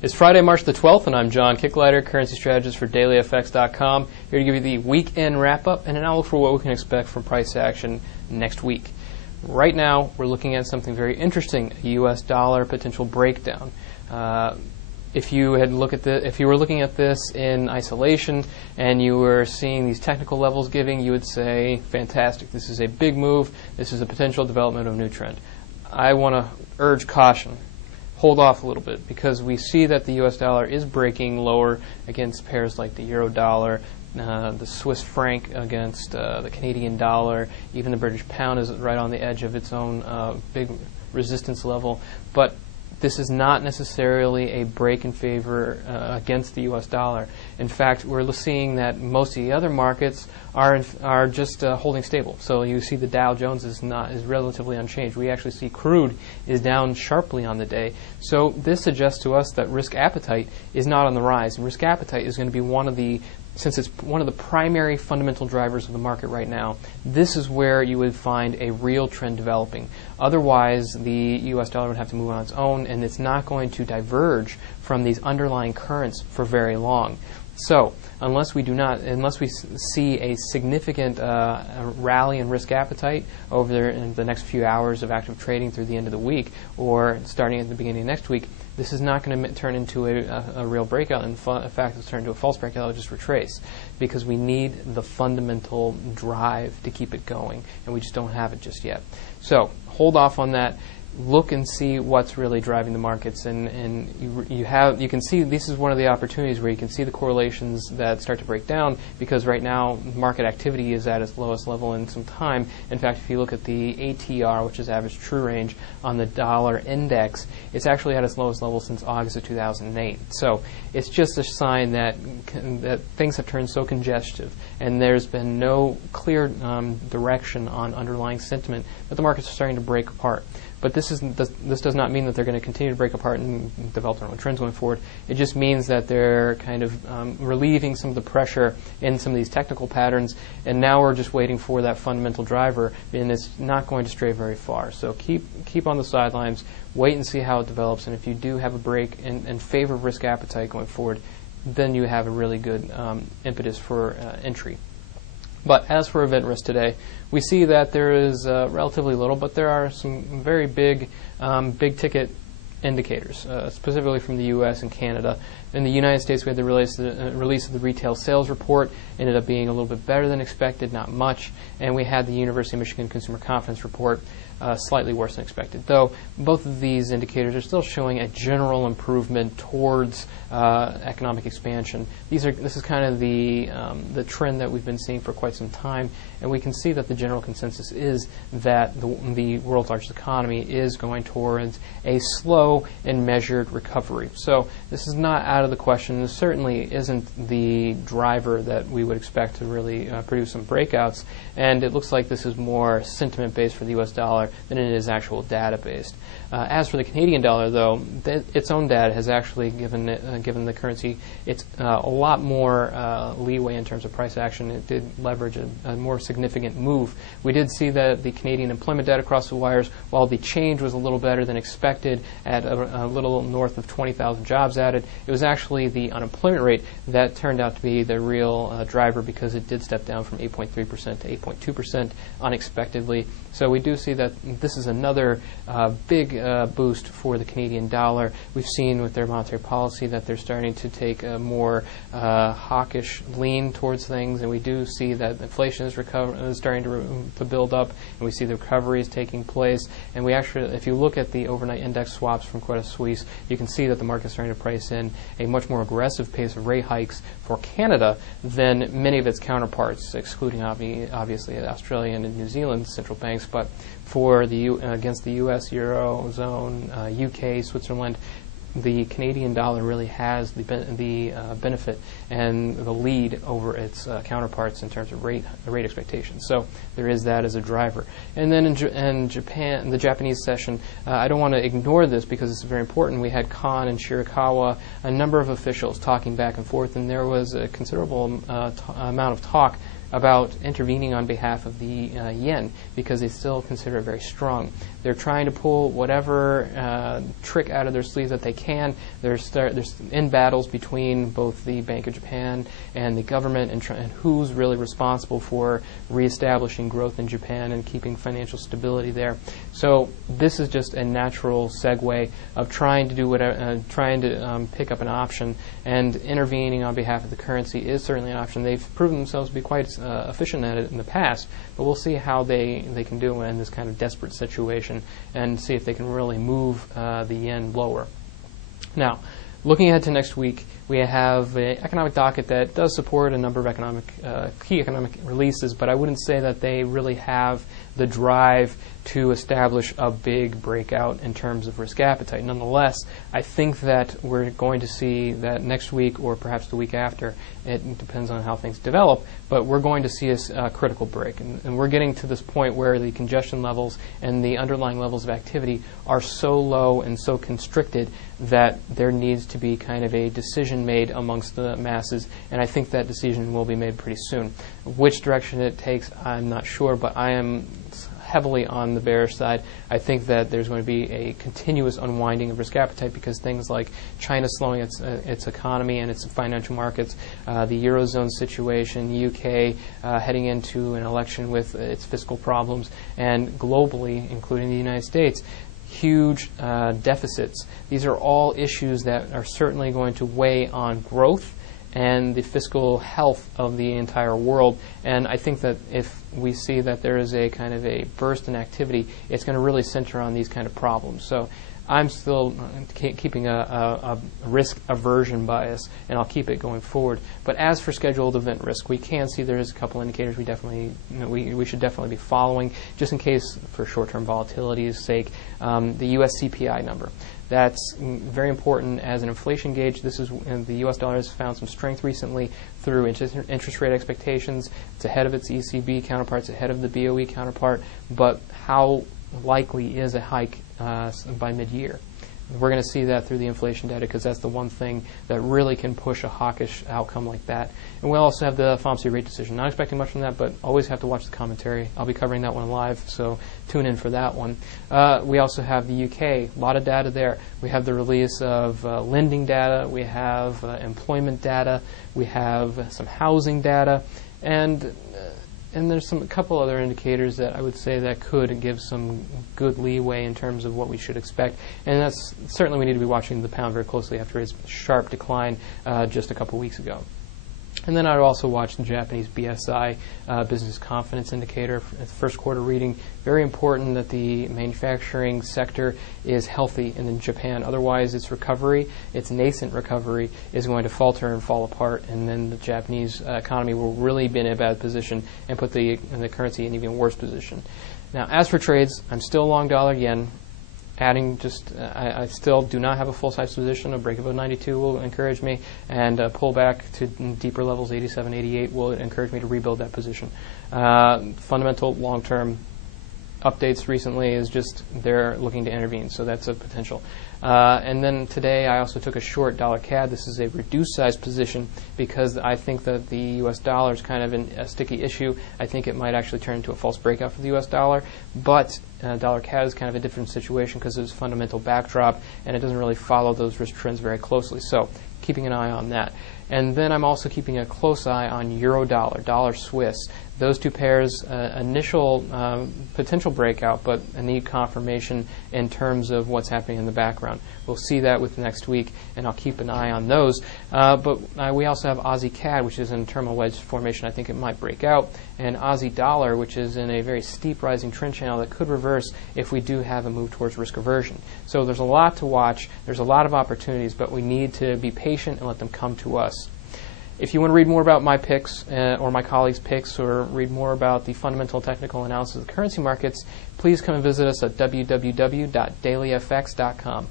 It's Friday, March the 12th, and I'm John Kicklighter, currency strategist for DailyFX.com, here to give you the weekend wrap-up and an outlook for what we can expect from price action next week. Right now, we're looking at something very interesting, a U.S. dollar potential breakdown. If you were looking at this in isolation and you were seeing these technical levels giving, you would say, fantastic, this is a big move, this is a potential development of a new trend. I want to urge caution. Hold off a little bit, because we see that the U.S. dollar is breaking lower against pairs like the euro dollar, the Swiss franc against the Canadian dollar, even the British pound is right on the edge of its own big resistance level. But this is not necessarily a break in favor against the U.S. dollar. In fact, we're seeing that most of the other markets are just holding stable. So you see the Dow Jones is relatively unchanged. We actually see crude is down sharply on the day. So this suggests to us that risk appetite is not on the rise. And risk appetite is going to be since it's one of the primary fundamental drivers of the market right now, this is where you would find a real trend developing. Otherwise, the U.S. dollar would have to move on its own, and it's not going to diverge from these underlying currents for very long. So, unless we see a significant rally in risk appetite over in the next few hours of active trading through the end of the week, or starting at the beginning of next week, this is not going to turn into a real breakout. In fact, it's turned into a false breakout. It'll just retrace, because we need the fundamental drive to keep it going, and we just don't have it just yet. So, hold off on that. Look and see what's really driving the markets, and you can see this is one of the opportunities where you can see the correlations that start to break down, because right now market activity is at its lowest level in some time. In fact, if you look at the ATR, which is average true range on the dollar index, it's actually at its lowest level since August of 2008. So it's just a sign that things have turned so congestive, and there's been no clear direction on underlying sentiment, that the markets are starting to break apart. But this does not mean that they're going to continue to break apart and develop their own trends going forward. It just means that they're kind of relieving some of the pressure in some of these technical patterns, and now we're just waiting for that fundamental driver, and it's not going to stray very far. So keep on the sidelines, wait and see how it develops, and if you do have a break in favor of risk appetite going forward, then you have a really good impetus for entry. But as for event risk today, we see that there is relatively little, but there are some very big ticket indicators, specifically from the U.S. and Canada. In the United States, we had the release of the retail sales report. Ended up being a little bit better than expected, not much. And we had the University of Michigan Consumer Confidence report, slightly worse than expected. Though both of these indicators are still showing a general improvement towards economic expansion. This is kind of the trend that we've been seeing for quite some time, and we can see that the general consensus is that the world's largest economy is going towards a slow and measured recovery. So this is not out of the question. This certainly isn't the driver that we would expect to really produce some breakouts, and it looks like this is more sentiment-based for the U.S. dollar than it is actual data-based. As for the Canadian dollar, though, its own data has actually given the currency a lot more leeway in terms of price action. It did leverage a more significant move. We did see that the Canadian employment data across the wires, while the change was a little better than expected at a little north of 20,000 jobs added, it was actually the unemployment rate that turned out to be the real driver, because it did step down from 8.3% to 8.2% unexpectedly. So we do see that this is another big boost for the Canadian dollar. We've seen with their monetary policy that they're starting to take a more hawkish lean towards things, and we do see that inflation is starting to build up, and we see the recovery is taking place. And we actually, if you look at the overnight index swaps from Credit Suisse, you can see that the market's starting to price in a much more aggressive pace of rate hikes for Canada than many of its counterparts, excluding obviously the Australian and New Zealand central banks. But for against the U.S., Eurozone, UK, Switzerland, the Canadian dollar really has the benefit and the lead over its counterparts in terms of rate expectations. So there is that as a driver. And then in Japan, the Japanese session, I don't want to ignore this because it's very important. We had Khan and Shirakawa, a number of officials talking back and forth, and there was a considerable amount of talk about intervening on behalf of the yen because they still consider it very strong. They're trying to pull whatever trick out of their sleeves that they can. There's in battles between both the Bank of Japan and the government and who's really responsible for reestablishing growth in Japan and keeping financial stability there. So this is just a natural segue of trying to do whatever, pick up an option, and intervening on behalf of the currency is certainly an option. They've proven themselves to be quite efficient at it in the past, but we'll see how they can do in this kind of desperate situation and see if they can really move the yen lower. Now, looking ahead to next week, we have an economic docket that does support a number of key economic releases, but I wouldn't say that they really have the drive to establish a big breakout in terms of risk appetite. Nonetheless, I think that we're going to see that next week or perhaps the week after. It depends on how things develop, but we're going to see a critical break. And we're getting to this point where the congestion levels and the underlying levels of activity are so low and so constricted that there needs to be kind of a decision made amongst the masses, and I think that decision will be made pretty soon. Which direction it takes, I'm not sure, but I am heavily on the bearish side. I think that there's going to be a continuous unwinding of risk appetite because things like China slowing its economy and its financial markets, the Eurozone situation, UK heading into an election with its fiscal problems, and globally, including the United States, huge deficits. These are all issues that are certainly going to weigh on growth and the fiscal health of the entire world. And I think that if we see that there is a kind of a burst in activity, it's going to really center on these kind of problems. So I'm still keeping a risk aversion bias, and I'll keep it going forward. But as for scheduled event risk, we can see there's a couple indicators we definitely, we should definitely be following, just in case for short-term volatility's sake. The U.S. CPI number. That's very important as an inflation gauge. This is the U.S. dollar has found some strength recently through interest rate expectations. It's ahead of its ECB counterparts, ahead of the BOE counterpart. But how likely is a hike by mid-year? We're going to see that through the inflation data because that's the one thing that really can push a hawkish outcome like that. And we also have the FOMC rate decision. Not expecting much from that, but always have to watch the commentary. I'll be covering that one live, so tune in for that one. We also have the UK. A lot of data there. We have the release of lending data. We have employment data. We have some housing data. And there's a couple other indicators that I would say that could give some good leeway in terms of what we should expect. And that's certainly we need to be watching the pound very closely after its sharp decline just a couple weeks ago. And then I'd also watch the Japanese BSI business confidence indicator, first quarter reading. Very important that the manufacturing sector is healthy in Japan. Otherwise, its recovery, its nascent recovery, is going to falter and fall apart. And then the Japanese economy will really be in a bad position and put the currency in an even worse position. Now, as for trades, I'm still long dollar yen. Adding I still do not have a full-size position. A break above 92 will encourage me, and a pull back to deeper levels, 87, 88, will encourage me to rebuild that position. Fundamental long-term updates recently is just they're looking to intervene, so that's a potential. And then today I also took a short dollar CAD. This is a reduced size position because I think that the U.S. dollar is kind of a sticky issue. I think it might actually turn into a false breakout for the U.S. dollar, but dollar CAD is kind of a different situation because it's a fundamental backdrop and it doesn't really follow those risk trends very closely. So keeping an eye on that. And then I'm also keeping a close eye on euro dollar, dollar Swiss. Those two pairs, initial potential breakout, but a neat confirmation in terms of what's happening in the background. We'll see that with next week, and I'll keep an eye on those. But we also have Aussie CAD, which is in terminal wedge formation. I think it might break out. And Aussie dollar, which is in a very steep rising trend channel that could reverse if we do have a move towards risk aversion. So there's a lot to watch. There's a lot of opportunities, but we need to be patient and let them come to us. If you want to read more about my picks or my colleagues' picks or read more about the fundamental technical analysis of the currency markets, please come and visit us at www.dailyfx.com.